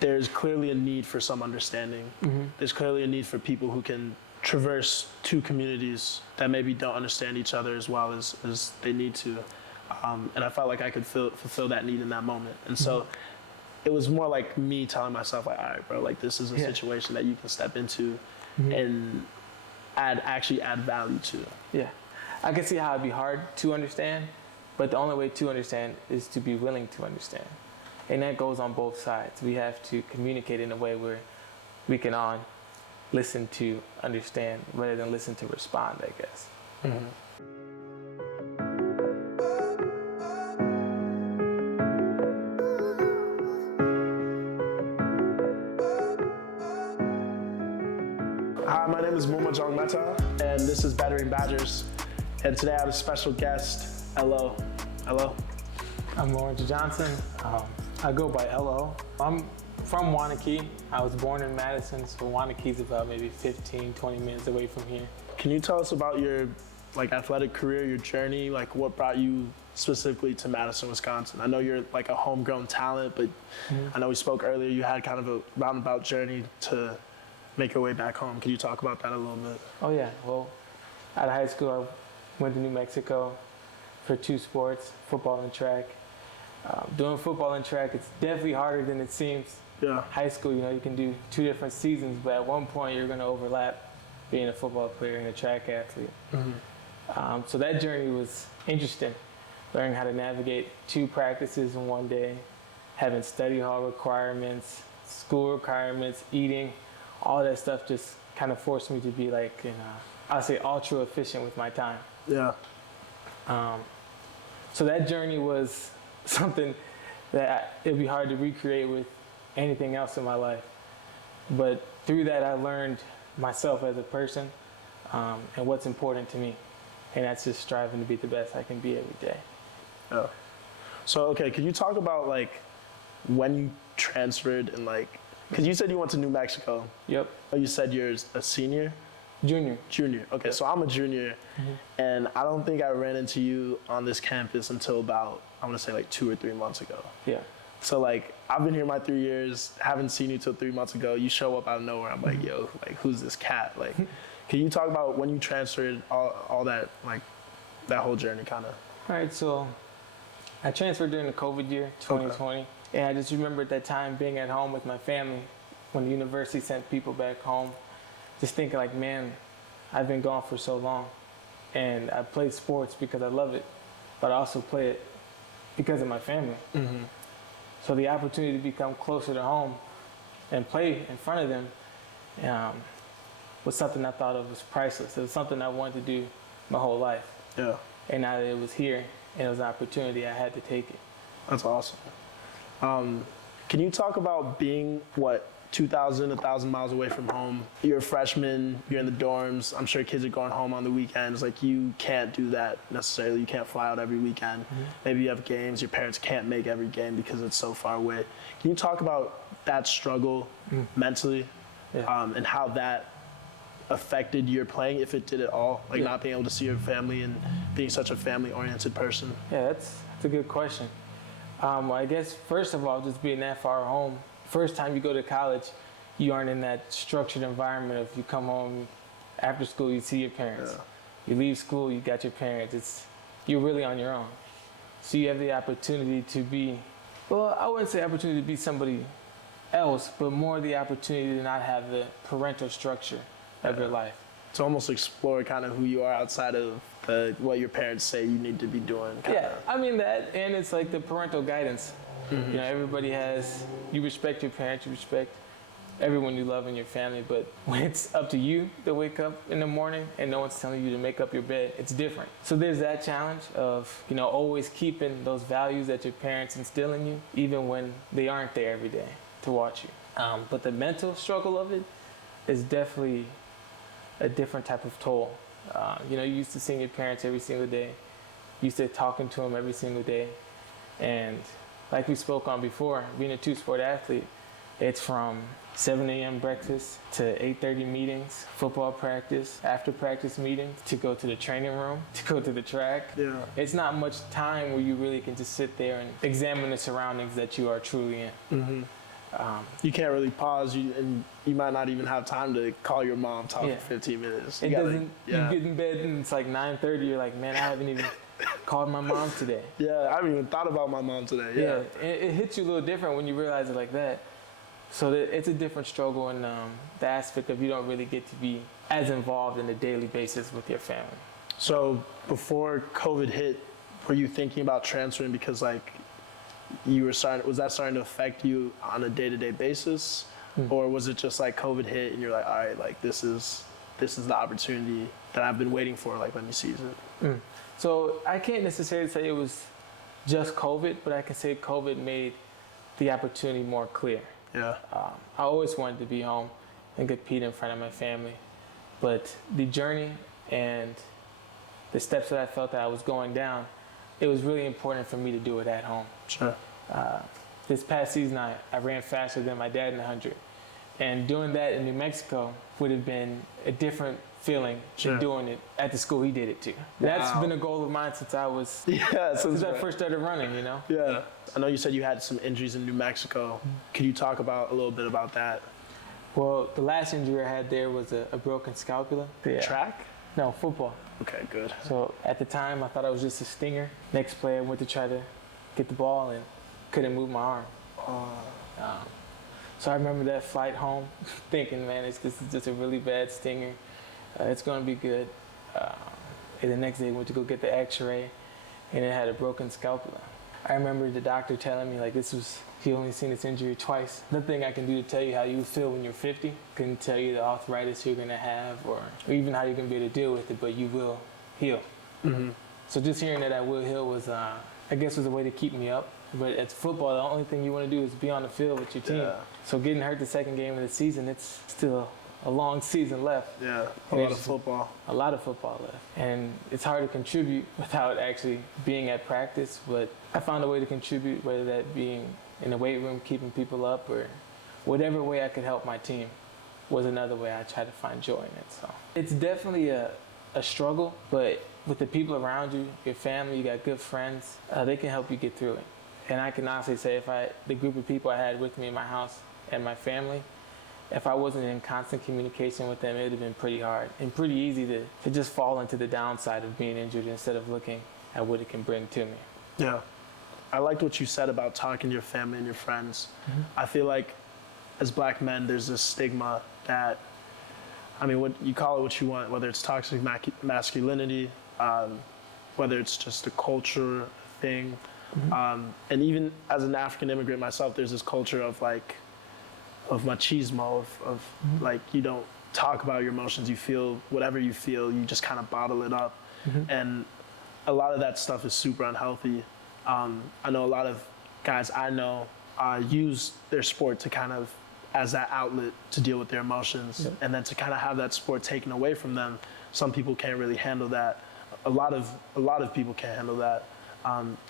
there's clearly a need for some understanding. There's clearly a need for people who can traverse two communities that maybe don't understand each other as well as they need to. And I felt like I could fulfill that need in that moment. And so it was more like me telling myself, like, all right, bro, like this is a situation that you can step into and actually add value to. Yeah. I can see how it'd be hard to understand, but the only way to understand is to be willing to understand. And that goes on both sides. We have to communicate in a way where we can all listen to understand rather than listen to respond, I guess. Hi, my name is Maema Njongmeta, and this is Battering Badgers. And today I have a special guest, Lo. Hello. I'm Lawrence Johnson. I go by Lo. I'm from Wanakee. I was born in Madison, so Wanakee's about maybe 15, 20 minutes away from here. Can you tell us about your athletic career, your journey, what brought you specifically to Madison, Wisconsin? I know you're a homegrown talent, but I know we spoke earlier, you had kind of a roundabout journey to make your way back home. Can you talk about that a little bit? Oh yeah, well, out of high school, I went to New Mexico for 2 sports, football and track. Doing football and track, it's definitely harder than it seems. Yeah. High school, you can do 2 different seasons, but at one point you're going to overlap being a football player and a track athlete. So that journey was interesting, learning how to navigate 2 practices in one day, having study hall requirements, school requirements, eating, all that stuff just kind of forced me to be I'll say ultra efficient with my time. Yeah. So that journey was something that it'd be hard to recreate with anything else in my life. But through that, I learned myself as a person and what's important to me. And that's just striving to be the best I can be every day. Yeah. So, okay, could you talk about when you transferred and because you said you went to New Mexico. Yep. You said you're a senior? Junior. Okay, so I'm a junior, and I don't think I ran into you on this campus until about, I want to say 2 or 3 months ago. Yeah. So I've been here my 3 years, haven't seen you till 3 months ago. You show up out of nowhere. I'm like, yo, who's this cat? Can you talk about when you transferred, all that, that whole journey kind of? All right, so I transferred during the COVID year, 2020. Okay. And I just remember at that time being at home with my family when the university sent people back home, just thinking man, I've been gone for so long. And I played sports because I love it, but I also play it because of my family. So the opportunity to become closer to home and play in front of them was something I thought of as priceless. It was something I wanted to do my whole life. Yeah. And now that it was here and it was an opportunity, I had to take it. That's awesome. Can you talk about being, 2,000, 1,000 miles away from home? You're a freshman, you're in the dorms. I'm sure kids are going home on the weekends. You can't do that necessarily. You can't fly out every weekend. Maybe you have games. Your parents can't make every game because it's so far away. Can you talk about that struggle mentally and how that affected your playing, if it did at all? Not being able to see your family and being such a family-oriented person? Yeah, that's a good question. I guess, first of all, just being that far home, first time you go to college, you aren't in that structured environment of you come home after school, you see your parents. Yeah. You leave school, you got your parents. You're really on your own. So you have the opportunity to be, well, I wouldn't say opportunity to be somebody else, but more the opportunity to not have the parental structure of your life. To almost explore kind of who you are outside of what your parents say you need to be doing. Yeah, I mean that, and it's the parental guidance. Everybody you respect your parents, you respect everyone you love in your family, but when it's up to you to wake up in the morning and no one's telling you to make up your bed, it's different. So there's that challenge of, always keeping those values that your parents instill in you, even when they aren't there every day to watch you. But the mental struggle of it is definitely a different type of toll. You used to seeing your parents every single day, used to talking to them every single day, and like we spoke on before, being a 2-sport athlete, it's from 7 a.m. breakfast to 8:30 meetings, football practice, after practice meetings, to go to the training room, to go to the track. Yeah. It's not much time where you really can just sit there and examine the surroundings that you are truly in. You can't really pause, and you might not even have time to call your mom, talk Yeah. for 15 minutes. It doesn't. Yeah. You get in bed and it's like 9:30. You're like, man, I haven't even called my mom today. Yeah, I haven't even thought about my mom today. Yeah, it hits you a little different when you realize it like that. So it's a different struggle in the aspect of you don't really get to be as involved in a daily basis with your family. So before COVID hit, were you thinking about transferring because like was that starting to affect you on a day-to-day basis? Or was it just like COVID hit and you're like, all right, like this is the opportunity that I've been waiting for, like let me seize it? So I can't necessarily say it was just COVID, but I can say COVID made the opportunity more clear. Yeah. I always wanted to be home and compete in front of my family, but the journey and the steps that I felt that I was going down, it was really important for me to do it at home. Sure. This past season, I ran faster than my dad in the 100. And doing that in New Mexico would have been a different feeling than doing it at the school he did it to. That's been a goal of mine since I first started running, you know? Yeah. I know you said you had some injuries in New Mexico. Could you talk about a little bit about that? Well, the last injury I had there was a broken scapula. Yeah. Track? No, football. Okay, good. So at the time, I thought I was just a stinger. Next play, I went to try to get the ball and couldn't move my arm. So I remember that flight home thinking, man, this is just a really bad stinger. It's going to be good. And the next day, I went to go get the x-ray, and it had a broken scapula. I remember the doctor telling me, like, he only seen this injury twice. Nothing I can do to tell you how you feel when you're 50. Couldn't tell you the arthritis you're going to have or even how you're going to be able to deal with it, but you will heal. Mm-hmm. So just hearing that I will heal was, I guess, was a way to keep me up. But at football, the only thing you want to do is be on the field with your team. Yeah. So getting hurt the second game of the season, it's still a long season left. Yeah, a lot of football. A lot of football left. And it's hard to contribute without actually being at practice, but I found a way to contribute, whether that being in the weight room, keeping people up, or whatever way I could help my team was another way I tried to find joy in it. So it's definitely a struggle, but with the people around you, your family, you got good friends, they can help you get through it. And I can honestly say the group of people I had with me in my house and my family, if I wasn't in constant communication with them, it would have been pretty hard and pretty easy to just fall into the downside of being injured instead of looking at what it can bring to me. Yeah. I liked what you said about talking to your family and your friends. Mm-hmm. I feel like as black men, there's this stigma that, I mean, what you call it what you want, whether it's toxic masculinity, whether it's just a culture thing. Mm-hmm. And even as an African immigrant myself, there's this culture of machismo, of mm-hmm. like you don't talk about your emotions. You feel whatever you feel, you just kind of bottle it up. Mm-hmm. And a lot of that stuff is super unhealthy. I know a lot of guys I know use their sport to kind of as that outlet to deal with their emotions. Yep. And then to kind of have that sport taken away from them. Some people can't really handle that. A lot of people can't handle that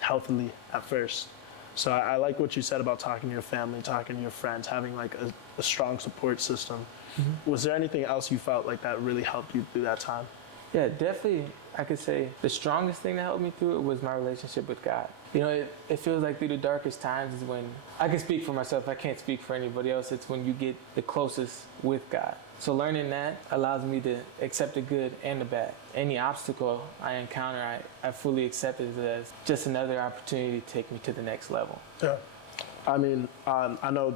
healthily at first. So I like what you said about talking to your family, talking to your friends, having like a strong support system. Mm-hmm. Was there anything else you felt like that really helped you through that time? Yeah, definitely. I could say the strongest thing that helped me through it was my relationship with God. You know, it feels like through the darkest times is when, I can speak for myself, I can't speak for anybody else, it's when you get the closest with God. So learning that allows me to accept the good and the bad. Any obstacle I encounter, I fully accept it as just another opportunity to take me to the next level. Yeah. I mean, I know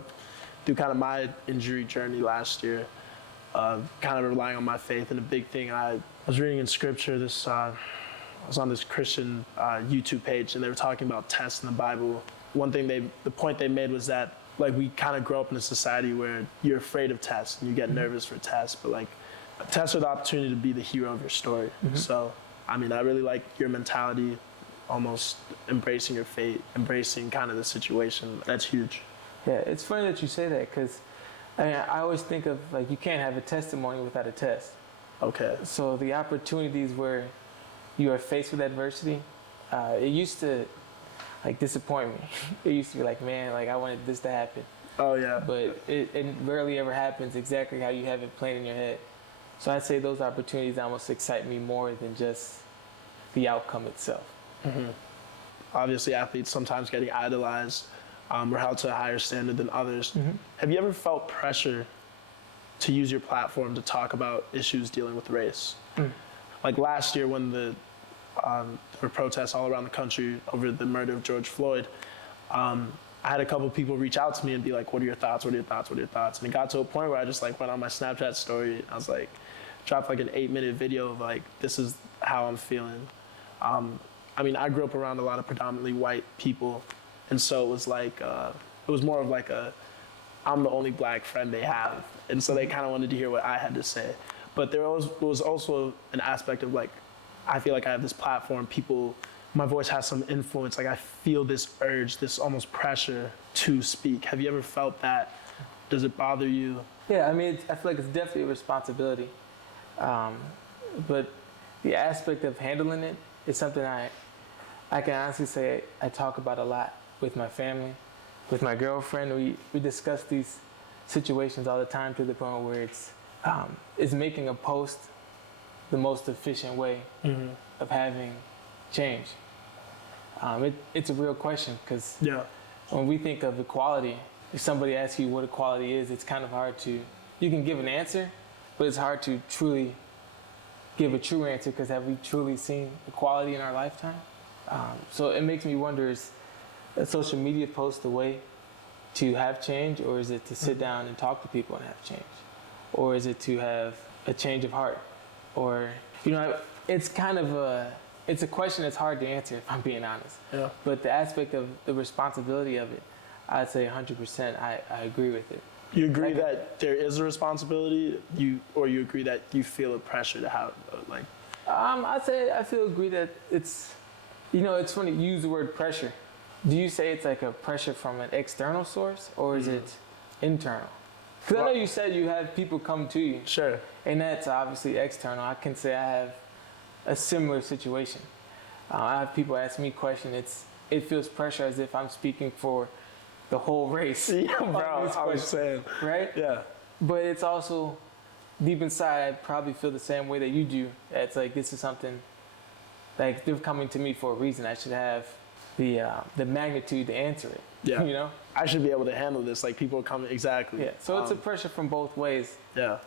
through kind of my injury journey last year, kind of relying on my faith, and a big thing, I was reading in scripture this, I was on this Christian YouTube page, and they were talking about tests in the Bible. One thing the point they made was that like we kind of grow up in a society where you're afraid of tests and you get nervous for tests, but like tests are the opportunity to be the hero of your story. Mm-hmm. So, I mean, I really like your mentality, almost embracing your fate, embracing kind of the situation. That's huge. Yeah, it's funny that you say that because I always think of like you can't have a testimony without a test. Okay. So the opportunities where you are faced with adversity, it used to like disappoint me. It used to be like, man, like I wanted this to happen. Oh yeah. But it rarely ever happens exactly how you have it planned in your head. So I'd say those opportunities almost excite me more than just the outcome itself. Mm-hmm. Obviously, athletes sometimes getting idolized. or held to a higher standard than others. Have you ever felt pressure to use your platform to talk about issues dealing with race? Like last year when there were protests all around the country over the murder of George Floyd, I had a couple people reach out to me and be like, what are your thoughts? What are your thoughts? What are your thoughts? And it got to a point where I just like went on my Snapchat story. I was like, dropped like an 8-minute video of like, this is how I'm feeling. I mean, I grew up around a lot of predominantly white people. And so it was like, it was more of like I'm the only black friend they have. And so they kind of wanted to hear what I had to say. But there was also an aspect of like, I feel like I have this platform, my voice has some influence. Like I feel this urge, this almost pressure to speak. Have you ever felt that? Does it bother you? Yeah, I mean, I feel like it's definitely a responsibility. But the aspect of handling it is something I can honestly say I talk about a lot with my family, with my girlfriend. We discuss these situations all the time to the point where it's making a post the most efficient way of having change. It's a real question because when we think of equality, if somebody asks you what equality is, it's kind of hard you can give an answer, but it's hard to truly give a true answer because have we truly seen equality in our lifetime? So it makes me wonder, is a social media post the way to have change, or is it to sit down and talk to people and have change? Or is it to have a change of heart? Or, it's kind of it's a question that's hard to answer if I'm being honest. Yeah. But the aspect of the responsibility of it, I'd say 100% I agree with it. You agree that there is a responsibility, or you agree that you feel a pressure to have, like? I'd say I agree that it's funny, you use the word pressure. Do you say it's like a pressure from an external source, or is it internal? Because I know you said you have people come to you. Sure. And that's obviously external. I can say I have a similar situation. I have people ask me questions. It feels pressure as if I'm speaking for the whole race. Yeah, bro, I was saying. Right? Yeah. But it's also, deep inside, I probably feel the same way that you do. It's like, this is something, like they're coming to me for a reason. I should have the magnitude to answer it. Yeah. I should be able to handle this. Like people are coming, exactly. Yeah. So it's a pressure from both ways. Yeah.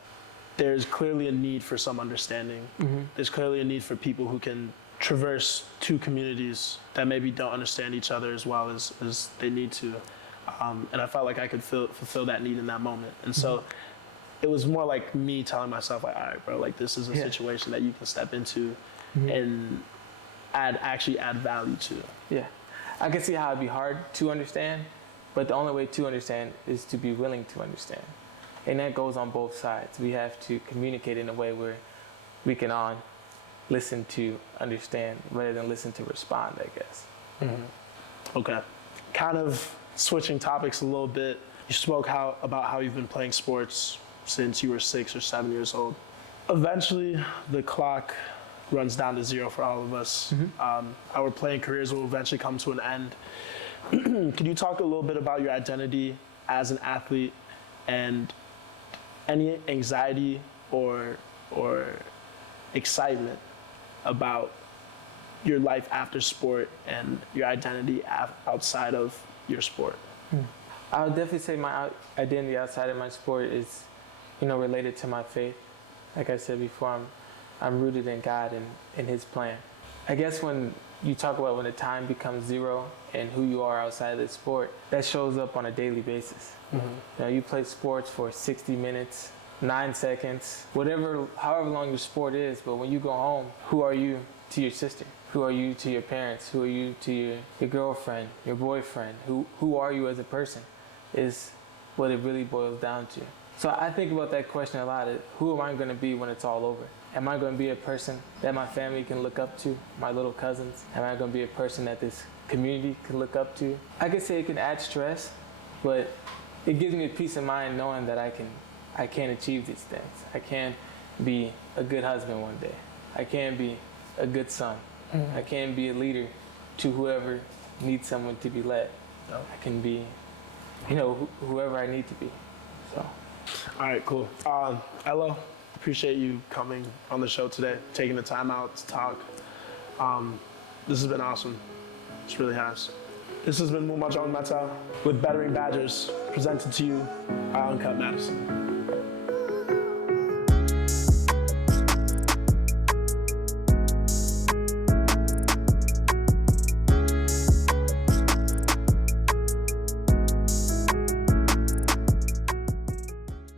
There's clearly a need for some understanding. There's clearly a need for people who can traverse two communities that maybe don't understand each other as well as they need to. And I felt like I could fulfill that need in that moment. And so it was more like me telling myself, like, all right, bro, like this is a situation that you can step into and actually add value to. Yeah. I can see how it'd be hard to understand, but the only way to understand is to be willing to understand. And that goes on both sides. We have to communicate in a way where we can all listen to understand rather than listen to respond, I guess. Okay. Kind of switching topics a little bit. You spoke about how you've been playing sports since you were 6 or 7 years old. Eventually, the clock runs down to zero for all of us. Our playing careers will eventually come to an end. Could you talk a little bit about your identity as an athlete and any anxiety or excitement about your life after sport and your identity outside of your sport? I would definitely say my identity outside of my sport is, related to my faith. Like I said before, I'm rooted in God and in His plan. I guess when you talk about when the time becomes zero and who you are outside of the sport, that shows up on a daily basis. You play sports for 60 minutes, 9 seconds, however long your sport is, but when you go home, who are you to your sister? Who are you to your parents? Who are you to your girlfriend, your boyfriend? Who are you as a person is what it really boils down to. So I think about that question a lot. Who am I going to be when it's all over? Am I going to be a person that my family can look up to, my little cousins? Am I going to be a person that this community can look up to? I could say it can add stress, but it gives me a peace of mind knowing that I can achieve these things. I can be a good husband one day. I can be a good son. I can be a leader to whoever needs someone to be led. I can be, whoever I need to be. So. All right, cool. Elo, appreciate you coming on the show today, taking the time out to talk. This has been awesome. It really has. This has been Maema Njongmeta with Bettering Badgers, presented to you by UNCUT Madison.